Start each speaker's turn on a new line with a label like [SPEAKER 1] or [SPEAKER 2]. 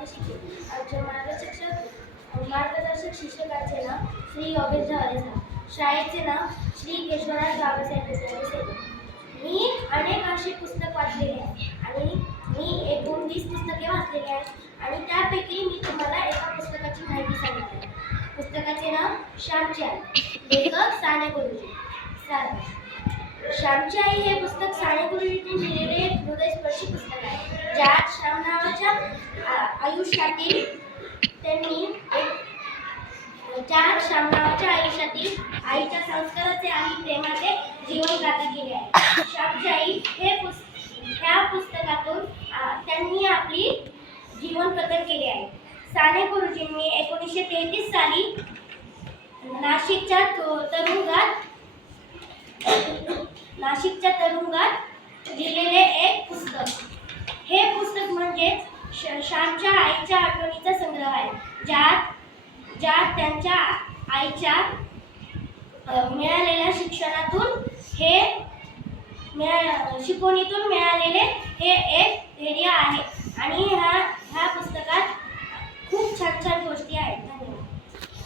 [SPEAKER 1] मार्ग शिकेल. आमच्या मार्गशिक्षक मार्गदर्शक शिक्षकाचे ना श्री योगेश झाले शाळेचे ना श्री केशवराज बाबासाहेब देसाई मी अनेक असे पुस्तक वाचलेले आहे आणि मी एकूण वीस पुस्तके वाचलेली आहेत आणि त्यापैकी मी तुम्हाला एका पुस्तकाची माहिती सांगितली पुस्तकाचे नाव श्यामची आई. लेखक साने गुरुजी. सार श्यामची आई हे पुस्तक साने गुरुजींनी ज्यात आयुष्यातील त्यांनी एक त्या आयुष्यातील आईच्या संस्काराचे आणि प्रेमाचे जीवन गाते केले आहे. श्यामची हे पुस्तक ह्या पुस्तकातून त्यांनी आपली जीवन कथन केले आहे. साने गुरुजींनी एकोणीसशे तेहतीस साली नाशिकच्या तरुंगात नाशिकच्या तरुंगात लिहिलेले एक पुस्तक. पुस्तक म्हणजेच श्यामच्या आईच्या आठवणीचा संग्रह आहे. ज्यात ज्यात त्यांच्या आईच्या मिळालेल्या शिक्षणातून हे मिळा शिकवणीतून मिळालेले हे एक धैर्य आहे. आणि